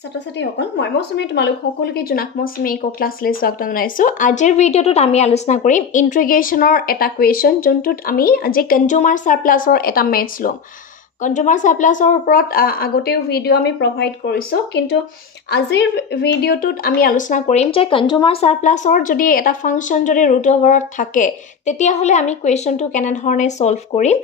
ছাত্ৰ-ছাত্ৰীসকল মই মৌচুমী তোমালোক সকলোকে জনাক মৌচুমী ইকো ক্লাছলৈ স্বাগতম জনাইছোঁ। আজিৰ ভিডিঅ'টোত আমি আলোচনা কৰিম ইন্টিগ্ৰেশ্যনৰ এটা কুৱেশ্যন যোনটোত আমি আজি কনজিউমাৰ সাৰপ্লাছৰ এটা মেথছ ল'ম। কনজিউমাৰ সাৰপ্লাছৰ ওপৰত আগতেও ভিডিঅ' আমি প্ৰভাইড কৰিছোঁ, কিন্তু আজিৰ ভিডিঅ'টোত আমি আলোচনা কৰিম যে কনজিউমাৰ সাৰপ্লাছৰ যদি এটা ফাংচন যদি ৰুট অভাৰত থাকে তেতিয়াহ'লে আমি কুৱেশ্যনটো কেনেধৰণে সলভ কৰিম,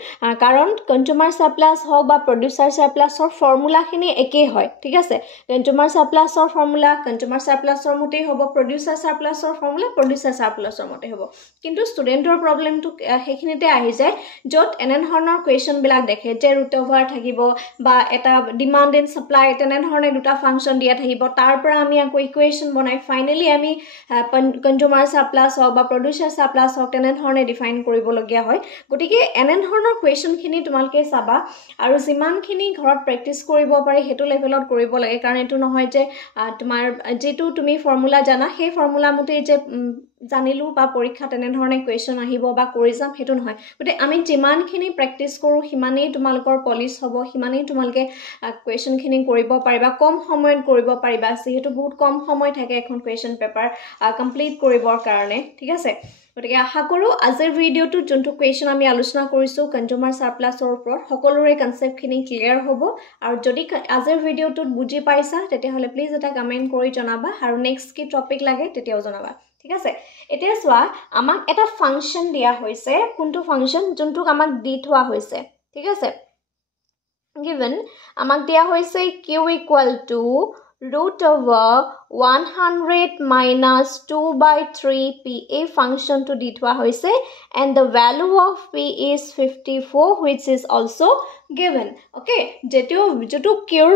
কাৰণ কনজিউমাৰ সাৰপ্লাছ হওক বা প্ৰডিউচাৰ সাৰপ্লাছৰ ফৰ্মুলাখিনি একেই হয়। ঠিক আছে, কনজিউমাৰ সাৰপ্লাছৰ ফৰ্মুলা কনজিউমাৰ সাৰপ্লাছৰ মতেই হ'ব, প্ৰডিউচাৰ সাৰপ্লাছৰ ফৰ্মুলা প্ৰডিউচাৰ সাৰপ্লাছৰ মতে হ'ব। কিন্তু ষ্টুডেণ্টৰ প্ৰব্লেমটো সেইখিনিতে আহি যায় য'ত এনেধৰণৰ কুৱেশ্যনবিলাক দেখে যে ৰুট অভাৰ থাকিব বা এটা ডিমাণ্ড এণ্ড ছাপ্লাই তেনেধৰণে দুটা ফাংচন দিয়া থাকিব, তাৰ পৰা আমি আকৌ ইকুৱেশ্যন বনাই ফাইনেলি আমি কনজিউমাৰ সাৰপ্লাছ হওক বা প্ৰডিউচাৰ সাৰপ্লাছ হওক তেনেধৰণে ডিফাইন কৰিবলগীয়া হয়। গতিকে এনেধৰণৰ কুৱেশ্যনখিনি তোমালোকে চাবা আৰু যিমানখিনি ঘৰত প্ৰেক্টিছ কৰিব পাৰি সেইটো লেভেলত কৰিব লাগে, কাৰণ এইটো নহয় যে তোমাৰ যিটো তুমি ফৰ্মুলা জানা সেই ফৰ্মুলা মতেই যে জানিলোঁ বা পৰীক্ষা তেনেধৰণে কুৱেশ্যন আহিব বা কৰি যাম সেইটো নহয়। গতিকে আমি যিমানখিনি প্ৰেক্টিছ কৰোঁ সিমানেই তোমালোকৰ পলিচ হ'ব, সিমানেই তোমালোকে কুৱেশ্যনখিনি কৰিব পাৰিবা, কম সময়ত কৰিব পাৰিবা, যিহেতু বহুত কম সময় থাকে এখন কুৱেশ্যন পেপাৰ কমপ্লিট কৰিবৰ কাৰণে। ঠিক আছে, গতিকে আশা কৰোঁ আজিৰ ভিডিঅ'টোত যোনটো কুৱেশ্যন আমি আলোচনা কৰিছোঁ কনজিউমাৰ সাৰপ্লাছৰ ওপৰত সকলোৰে কনচেপ্টখিনি ক্লিয়াৰ হ'ব। আৰু যদি আজিৰ ভিডিঅ'টোত বুজি পাইছা তেতিয়াহ'লে প্লিজ এটা কমেণ্ট কৰি জনাবা আৰু নেক্সট কি টপিক লাগে তেতিয়াও জনাবা। ঠিক আছে, এতিয়া চোৱা আমাক এটা ফাংচন দিয়া হৈছে, কোনটো ফাংচন যোনটোক আমাক দি থোৱা হৈছে। ঠিক আছে, গিভেন আমাক দিয়া হৈছে Q equal to root over 100 minus 2/3 p এই ফাংচনটো দি থোৱা হৈছে and the value of p is 54 which is also given. okay, যেটো কিউৰ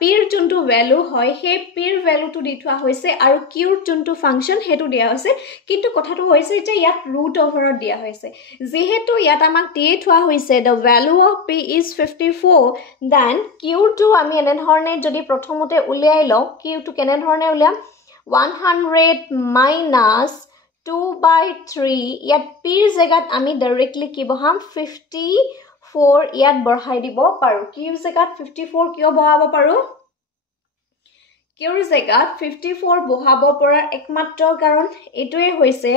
পিৰ যোনটো ভ্যালু হয় সেই পিৰ ভ্যালুটো দি থোৱা হৈছে আৰু কিউৰ যোনটো ফাংচন হেতু দিয়া হৈছে, কিন্তু কথাটো হৈছে যে ইয়াত ৰুট অভাৰত দিয়া হৈছে। যেহেতু ইয়াত আমাক দিয়ে থোৱা হৈছে the value of p is 54, then কিউটো আমি এনে ধৰণে যদি প্ৰথমতে উলিয়াই লওঁ, কিউটো কেনে ধৰণে উলিয়াম 100 minus 2/3 ইয়াত পিৰ জেগাত আমি ডাইৰেক্টলি কি বহাম 54 ইয়াত বঢ়াই দিব পাৰো। কিউৰ জেগাত 54 কিয় বহাব পাৰো? কিউৰ জেগাত 54 বহাব পৰাৰ একমাত্ৰ কাৰণ এইটোৱে হৈছে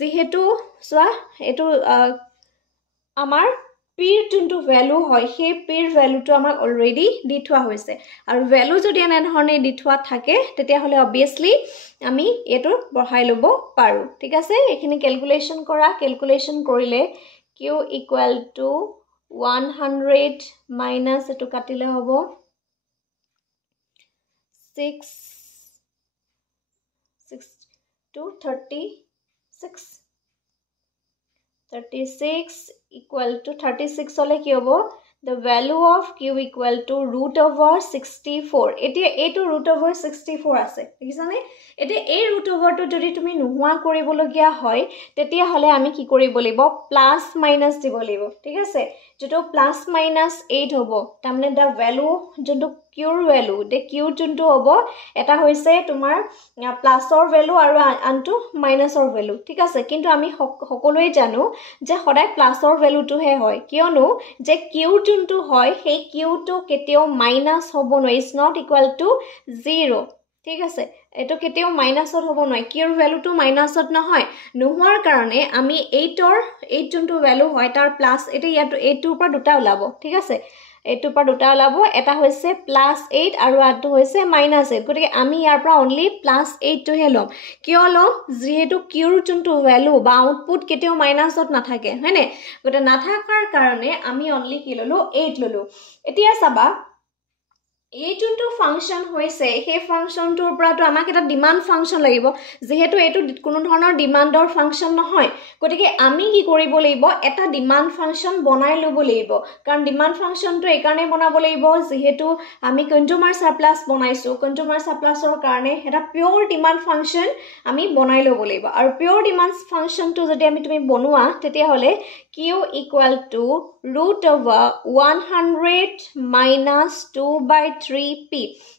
যিহেতু চোৱা এইটো আমাৰ পিৰ যোনটো ভ্যালু হয় সেই পিৰ ভ্যালুটো আমাক অলৰেডি দি থোৱা হৈছে, আৰু ভ্যালু যদি এনেধৰণে দি থোৱা থাকে তেতিয়াহ'লে অবভিয়াছলি আমি এইটো বঢ়াই ল'ব পাৰোঁ। ঠিক আছে, এইখিনি কেলকুলেশ্যন কৰা, কেলকুলেশ্যন কৰিলে কিউ ইকুৱেল টু 100 মাইনাছ এইটো কাটিলে হ'ব 36 equal to 36 হলে কি হ'ব the value of q equal to root over 64. এতিয়া এইটো root over 64 আছে, দেখিছানে? এতিয়া এই root over টো যদি তুমি নোহোৱা কৰিবলগীয়া হয় তেতিয়াহ'লে আমি কি কৰিব লাগিব প্লাছ মাইনাছ দিব লাগিব। ঠিক আছে, যেটো প্লাছ মাইনাছ 8 হ'ব, তাৰমানে the value যোনটো কিউৰ ভ্যালু দে কিউ যোনটো হ'ব এটা হৈছে তোমাৰ প্লাছৰ ভ্যালু আৰু আনটো মাইনাছৰ ভ্যালু। ঠিক আছে, কিন্তু আমি সকলোৱে জানো যে সদায় প্লাছৰ ভ্যালুটোহে হয়, কিয়নো যে কিউ যোনটো হয় সেই কিউটো কেতিয়াও মাইনাছ হ'ব নোৱাৰে, ইজ নট ইকুৱেল টু 0। ঠিক আছে, এইটো কেতিয়াও মাইনাছত হ'ব নোৱাৰে, কিউৰ ভ্যালুটো মাইনাছত নহয়, নোহোৱাৰ কাৰণে আমি 8 যোনটো ভ্যালু হয় তাৰ প্লাছ এটা ইয়াত 8ৰ পৰা দুটা ওলাব। ঠিক আছে, 8ৰ পৰা দুটা ওলাব, এটা হৈছে +8 আৰু আনটো হৈছে -8। গতিকে আমি ইয়াৰ পৰা অনলি +8টোহে ল'ম। কিয় ল'ম? যিহেতু কিউৰ যোনটো ভ্যালু বা আউটপুট কেতিয়াও মাইনাছত নাথাকে, হয়নে? গতিকে নাথাকাৰ কাৰণে আমি অনলি কি ল'লো 8 ল'লো। এতিয়া চাবা এই যোনটো ফাংচন হৈছে সেই ফাংচনটোৰ পৰাটো আমাক এটা ডিমান্ড ফাংচন লাগিব, যেহেতু এইটো কোনো ধৰণৰ ডিমান্ডৰ ফাংচন নহয়, গতিকে আমি কি কৰিব লাগিব এটা ডিমান্ড ফাংচন বনাই ল'ব লাগিব। কাৰণ ডিমান্ড ফাংচনটো এই কাৰণে বনাব লাগিব যিহেতু আমি কনজিউমাৰ সাৰপ্লাছ বনাইছো, কনজিউমাৰ সাৰপ্লাছৰ কাৰণে এটা পিওৰ ডিমান্ড ফাংচন আমি বনাই ল'ব লাগিব। আৰু পিওৰ ডিমান্ড ফাংচনটো যদি তুমি বনোৱা তেতিয়াহ'লে Q equal to root over 100 minus 2/3 3p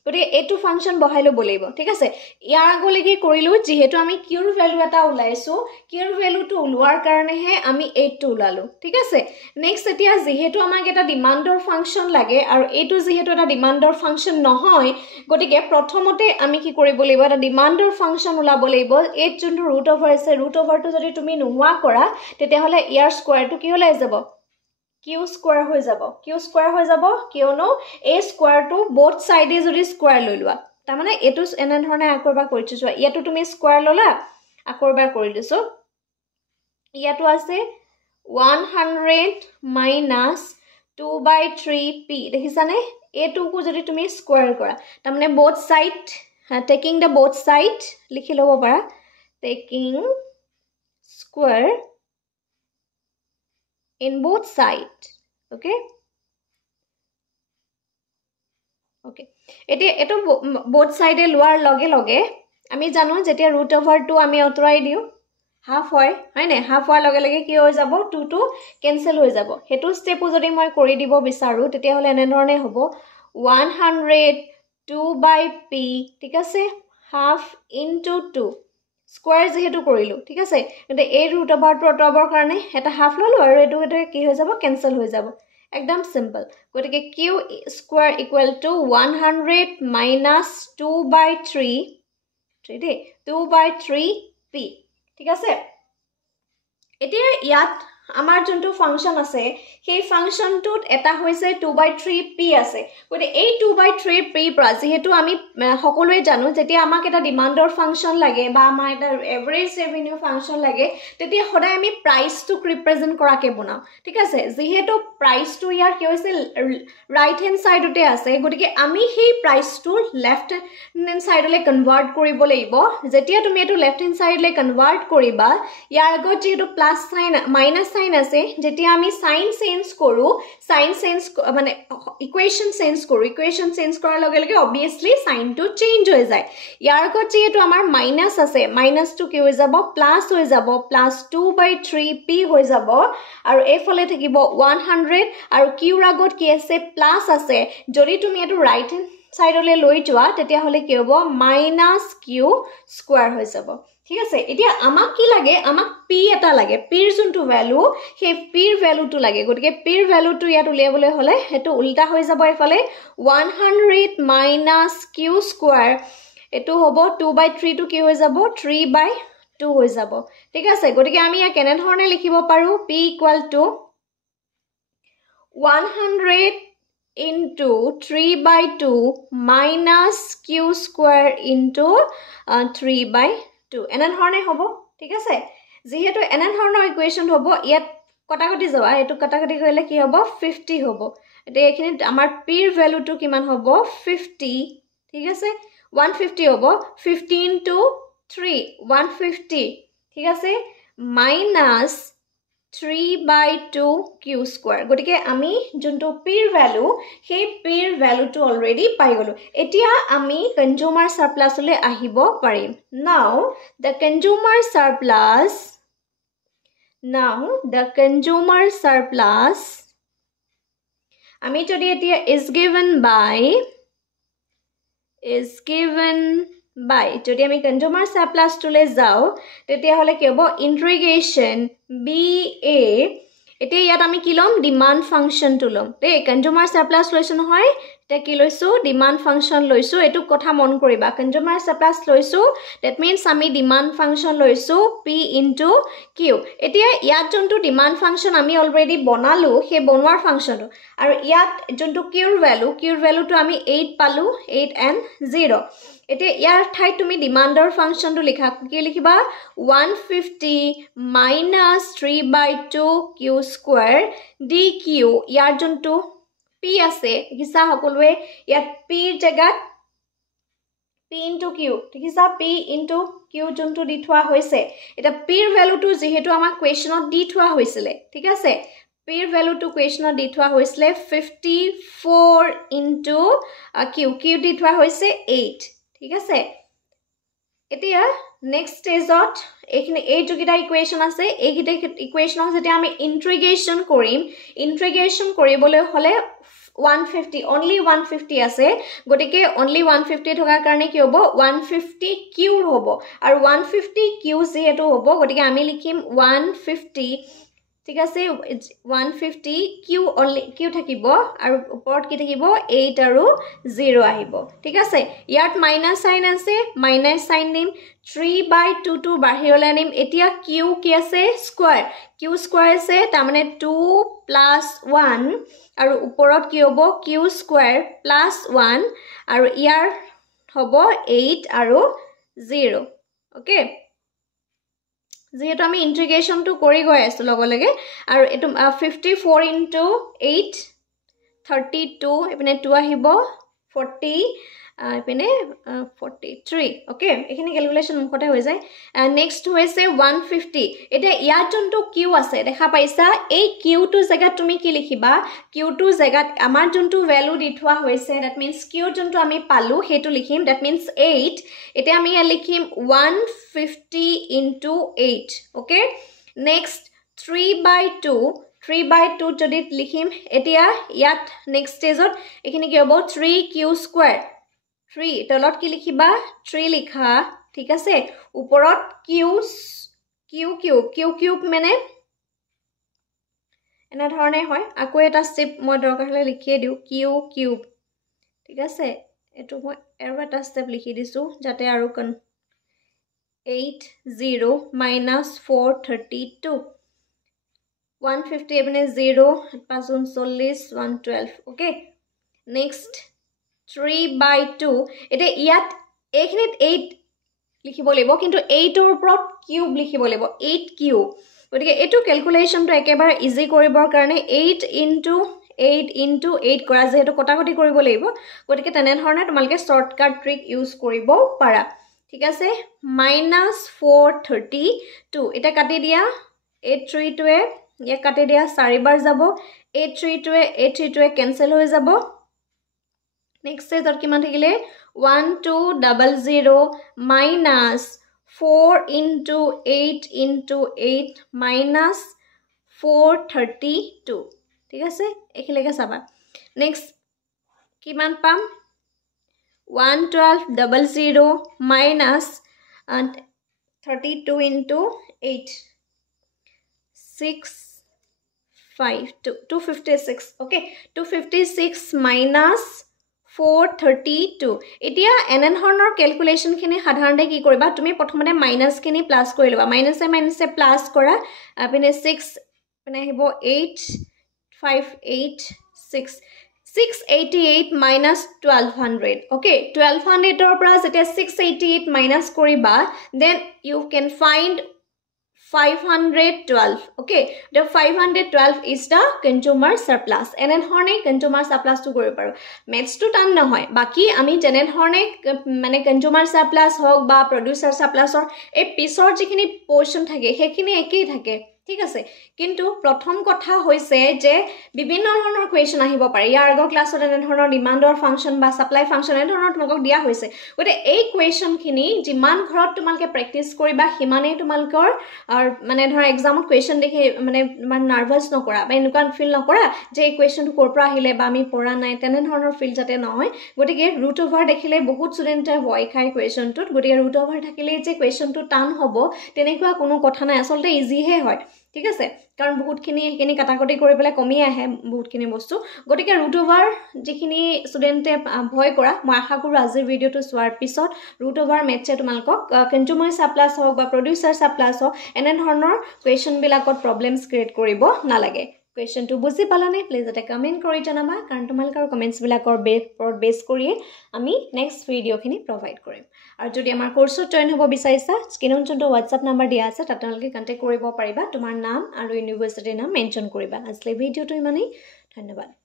গতিকে এইটো ফাংচন বহাই ল'ব লাগিব ঠিক আছে ইয়াৰ আগলৈকে কৰিলো যেহেতু আমি কিউৰ ভ্যালু এটা ওলাইছো কিউৰ ভ্যালুটো ওলোৱাৰ কাৰণেহে আমি 8 টো ওলালো ঠিক আছে নেক্সট এতিয়া যেহেতু আমাক এটা ডিমান্ডৰ ফাংচন লাগে আৰু এইটো যেহেতু এটা ডিমান্ডৰ ফাংচন নহয় গতিকে প্ৰথমতে আমি কি কৰিব লাগিব এটা ডিমান্ডৰ ফাংচন ওলাব লাগিব 8 যোনটো ৰুট ওভাৰ আছে ৰুট ওভাৰটো যদি তুমি নোহোৱা কৰা তেতিয়া হলে ইয়াৰ স্কয়াৰটো কি ওলাই যাব q স্কয়াৰ হৈ যাব কিয়নো a স্কয়াৰটো both side এ যদি স্কয়াৰ লৈ লোৱা তাৰ মানে এটো এনে ধৰণে আকৰবা কৰিছো চোৱা ইয়াটো তুমি স্কয়াৰ ললা আকৰবা কৰি দিছো ইয়াটো আছে 100 minus 2/3p দেখিছানে a2 কো যদি তুমি স্কয়াৰ কৰা তাৰ মানে both side taking the both side লিখি লব পাৰা taking square in both side okay এটো both side এ লোৱাৰ লগে লগে আমি জানো যেতিয়া root over 2 আমি অতৰাই দিও হাফ হয় নে হাফ হোৱাৰ লগে লগে কি হৈ যাব 2 টো ক্যান্সেল হৈ যাব হেতু স্টেপো যদি মই কৰি দিব বিচাৰো তেতিয়া হলে এনে ধৰণে হ'ব 100 2/p ঠিক আছে half into 2 স্কয়াৰ যেহেতু কৰিলো ঠিক আছে কিন্তু এই ৰুট ওভাৰটো অতৰাবৰ কাৰণে এটা হাফ ললো আৰু এটো কি হৈ যাব ক্যান্সেল হৈ যাব একদম সিম্পল গতিকে q square equal to 100 minus 2/3 ঠিক 2/3p ঠিক আছে এতিয়া ইয়াত আমাৰ যোনটো ফাংচন আছে সেই ফাংচনটোত এটা হৈছে 2/3p আছে গতে এই 2/3p পৰা যেহেতু আমি সকলোৱে জানো যেতিয়া আমাক এটা ডিমান্ডৰ ফাংচন লাগে বা আমাৰ এটা এভাৰেজ ৰেভিনিউ ফাংচন লাগে তেতিয়া সদায় আমি প্ৰাইসটো ৰিপ্ৰেজেন্ট কৰাকে বনাও ঠিক আছে যেহেতু প্ৰাইসটো ইয়াৰ কি হৈছে ৰাইট হ্যান্ড সাইডতে আছে গতিকে আমি সেই প্ৰাইসটো লেফট হ্যান্ড সাইডলে কনভাৰ্ট কৰিব লাগিব যেতিয়া তুমি এটো লেফট হ্যান্ড সাইডলে কনভাৰ্ট কৰিবা ইয়াৰ আগত যেটো প্লাস সাইন মাইনাস সাইন আছে যেতিয়া আমি সাইন চেঞ্জ কৰো সাইন চেঞ্জ মানে ইকুয়েশন চেঞ্জ কৰাৰ লগে লগে obviously সাইনটো চেঞ্জ হৈ যায় ইয়াৰ আগত যেটো আমাৰ মাইনাস আছে মাইনাসটো কি হৈ যাব প্লাস হৈ যাব প্লাস 2/3p হৈ যাব আৰু এফালে থাকিব 100 আৰু কিউৰ আগত কি আছে প্লাস আছে যদি তুমি এটো ৰাইট হ্যান্ড সাইডলে লৈ যোৱা তেতিয়া হলে কি হ'ব - q স্কয়াৰ হৈ যাব ঠিক আছে এতিয়া আমাক কি লাগে আমাক p এটা লাগে p ৰ যোনটো ভ্যালু সেই p ৰ ভ্যালুটো লাগে গতিকে p ৰ ভ্যালুটো ইয়াত উলিয়াবলৈ হলে হেতু উল্টা হৈ যাব এফালে 100 - q স্কয়াৰ এটো হ'ব 2/3 টো কি হৈ যাব 3/2 হৈ যাব ঠিক আছে গতিকে আমি ইয়া কেনে ধৰণে লিখিব পাৰো p = 100 into 3/2 minus q square into 3/2 এনে ধৰণে হ'ব ঠিক আছে যেহেতু এনে ধৰণৰ ইকুৱেশন হ'ব ইয়াত কটাকটি যাবা এটো কটাকটি কৰিলে কি হ'ব 50 হ'ব এতিয়া এখিনি আমাৰ p ৰ ভ্যালুটো কিমান হ'ব 50 ঠিক আছে 150 হ'ব 15 to 3 150 ঠিক আছে minus 3/2 q square গটিকে আমি যোনটো p ৰ ভ্যালু সেই p ৰ ভ্যালুটো অলৰেডি পাই গলো এতিয়া আমি কনজিউমাৰ সাৰপ্লাসলৈ আহিব পাৰিম now the consumer surplus আমি যদি এতিয়া is given by যদি আমি কনজিউমাৰ সাৰপ্লাস টুলে যাও তেতিয়া হলে কি হ'ব ইন্টিগ্ৰেশন ba এতিয়া ইয়াত আমি কি লম ডিমান্ড ফাংচন টু লম তে কনজিউমাৰ সাৰপ্লাস লৈছো নহয় তে কি লৈছো ডিমান্ড ফাংচন লৈছো এটো কথা মন কৰিবা কনজিউমাৰ সাৰপ্লাস লৈছো that means আমি ডিমান্ড ফাংচন লৈছো p into q এতিয়া ইয়াত যোনটো ডিমান্ড ফাংচন আমি অলৰেডি বনালো সেই বনোৱাৰ ফাংচনটো আৰু ইয়াত যোনটো q ৰ ভ্যালুটো আমি 8 পালো 8 and 0 এতিয়া ইয়াৰ ঠাই তুমি ডিমান্ডৰ ফাংচনটো লিখা কি লিখিবা 150 minus 3/2 q square dq ইয়াৰ যোনটো p আছে কিছা সকলোৱে ইয়াত p জায়গাত p into q কিছা p into q যোনটো দি থোৱা হৈছে এটা p ৰ ভ্যালুটো যেহেতু আমাৰ কোৱেশ্চনত দি থোৱা হৈছিল ঠিক আছে p ৰ ভ্যালুটো কোৱেশ্চনত দি থোৱা হৈছিল 54 into q দি থোৱা হৈছে 8 ঠিক আছে এতিয়া নেক্সট স্টেজত এখিনি এই যোগিতা ইকুৱেশন আছে এইগিটা ইকুৱেশনক যেতিয়া আমি ইন্টিগ্ৰেশন কৰিম ইন্টিগ্ৰেশন কৰিবলৈ হলে 150 only 150 আছে গটিকে only 150 থকাৰ কাৰণে কি হ'ব 150 কিউ হ'ব আৰু 150 কিউ যেহেতু হ'ব গটিকে আমি লিখিম 150 ঠিক আছে 150 কিউ only কিউ থাকিব আৰু ওপৰত কি থাকিব 8 আৰু 0 আহিব ঠিক আছে ইয়াত মাইনাস সাইন আছে মাইনাস সাইন দিম 3/2 টু বাহিৰলৈ আনিম এতিয়া কিউ কি আছে স্কয়াৰ কিউ স্কয়াৰ আছে তাৰ মানে 2 + 1 আৰু ওপৰত কি হ'ব কিউ স্কয়াৰ + 1 আৰু ইয়াৰ হ'ব 8 আৰু 0 ওকে যেহেতু আমি ইন্টিগ্ৰেশনটো কৰি গৈ আছো লগলগে আৰু এটো 54 * 8 32 এপিনে 2 আহিব 40 এপিনে 43 ওকে এখিনি ক্যালকুলেশন মুখতে হৈ যায় নেক্সট হৈছে 150 এটা ইয়াত যোনটো কিউ আছে দেখা পাইছা এই কিউ টু জায়গা তুমি কি লিখিবা কিউ টু জায়গাত আমাৰ যোনটো ভ্যালু দি থোৱা হৈছে দ্যাট মিন্স কিউ যোনটো আমি পালো হেতু লিখিম দ্যাট মিন্স 8 এটা আমি লিখিম 150 * 8 ওকে নেক্সট 3/2 3/2 যদি লিখিম এতিয়া ইয়াত নেক্সট স্টেজত এখিনি কি হ'ব 3 কিউ স্কয়াৰ 3 তলত কি লিখিবা 3 লিখা ঠিক আছে ওপৰত কিউ মানে এনা ধৰণে হয় আকৌ এটা স্টেপ মই দৰকাৰ হলে লিখিয়ে দিও কিউ ঠিক আছে এটো মই আৰু এটা স্টেপ লিখি দিছো যাতে আৰু 8 0 - 432 150 এপিনে 0 5 40 112 ওকে নেক্সট 3/2 এটা ইয়াত এখিনিত 8 লিখিব লাগিব কিন্তু 8 ৰ ওপৰত কিউব লিখিব লাগিব 8 কিউব গতিকে এটো ক্যালকুলেশনটো একেবাৰে ইজি কৰিবৰ কাৰণে 8 * 8 কৰা যেহেতু কটাকটি কৰিব লাগিব গতিকে তেনে ধৰণে তোমালকে শৰ্টকাট ট্ৰিক ইউজ কৰিব পাৰা ঠিক আছে -432 এটা কাটি দিয়া 832 এ ইয়া কাটি দিয়া 4 বাৰ যাব 832 এ কেনসেল হৈ যাব নেক্সট স্টেজত কিমান থাকিলে 1200 - 4 * 8 * 8 - 432 ঠিক আছে এখিলেকে চাবা নেক্সট কিমান পাম 1200 - 32 * 8 256 okay 256 - 432 এতিয়া এনে ধৰণৰ ক্যালকুলেশন খিনি সাধাৰণতে কি কৰিবা তুমি প্ৰথমতে মাইনাস খিনি প্লাস কৰি লবা মাইনাসে প্লাস কৰা আপিনে 6 মানে আহিব 8586 688 - 1200 okay 1200 ৰ পৰা যেতিয়া 688 মাইনাস কৰিবা then you can find 512 okay the 512 is the consumer surplus এনে ধৰণে consumer surplus to কৰিব পাৰো maths to টান নহয় বাকি আমি যেনে ধৰণে মানে consumer surplus হওক বা producer surplus ৰ এই পিছৰ যিখিনি portion থাকে হেখিনি একেই থাকে ঠিক আছে কিন্তু প্ৰথম কথা হৈছে যে বিভিন্ন ধৰণৰ কোৱেশ্চন আহিব পাৰে ইয়াৰ আগৰ ক্লাছত এনে ধৰণৰ ডিমান্ডৰ ফাংচন বা সাপ্লাই ফাংচন এনে ধৰণৰ তোমাকক দিয়া হৈছে গতে এই কোৱেশ্চন খিনি যিমান ঘৰত তোমালকে প্ৰেক্টিস কৰিবা হিমানে তোমালকৰ মানে ধৰ এক্সামত কোৱেশ্চন দেখি মানে মান নাৰ্ভাস নকৰা বা এনেকুৱা ফিল নকৰা যে এই কোৱেশ্চনটো কৰ পৰা আহিলে বা আমি পঢ়া নাই তেনে ধৰণৰ ফিল যাতে নহয় গতিকে ৰুট ওভাৰ দেখিলে বহুত ষ্টুডেন্টে ভয় খায় কোৱেশ্চনটোত গতিকে ৰুট ওভাৰ থাকিলে যে কোৱেশ্চনটো টান হ'ব তেনেকুৱা কোনো কথা নাই আসলতে ইজি হে হয় ঠিক আছে কাৰণ বহুতখিনি হেখিনি কাটাকটি কৰি পেলাই কমি আহে বহুতখিনি বস্তু গতিকে ৰুট ওভাৰ যিখিনি ষ্টুডেন্টে ভয় কৰা মই আশা কৰো আজিৰ ভিডিওটো চোৱাৰ পিছত ৰুট ওভাৰ মেথছে তোমালকক কনজিউমাৰ সাপ্লাইছ হওক বা প্ৰডিউসাৰ সাপ্লাইছ হওক এনে ধৰণৰ কোৱেশ্চন বিলাকত প্ৰবলেমছ ক্ৰিয়েট কৰিব নালাগে কোৱেশ্চনটো বুজি পালানে প্লিজ এটা কমেন্ট কৰি জনাবা কাৰণ তোমালকৰ কমেন্টছ বিলাকৰ বেস কৰি আমি নেক্সট ভিডিওখিনি প্ৰভাইড কৰিম আৰু যদি আমাৰ কোৰ্সত জয়েন হ'ব বিচাৰিছা স্ক্ৰিনত যোনটো WhatsApp নম্বৰ দিয়া আছে তাত তোমালোকে কন্টাক্ট কৰিব পাৰিবা তোমাৰ নাম আৰু ইউনিভাৰ্সিটিৰ নাম মেনশন কৰিবা আসলে ভিডিওটো ইমানেই ধন্যবাদ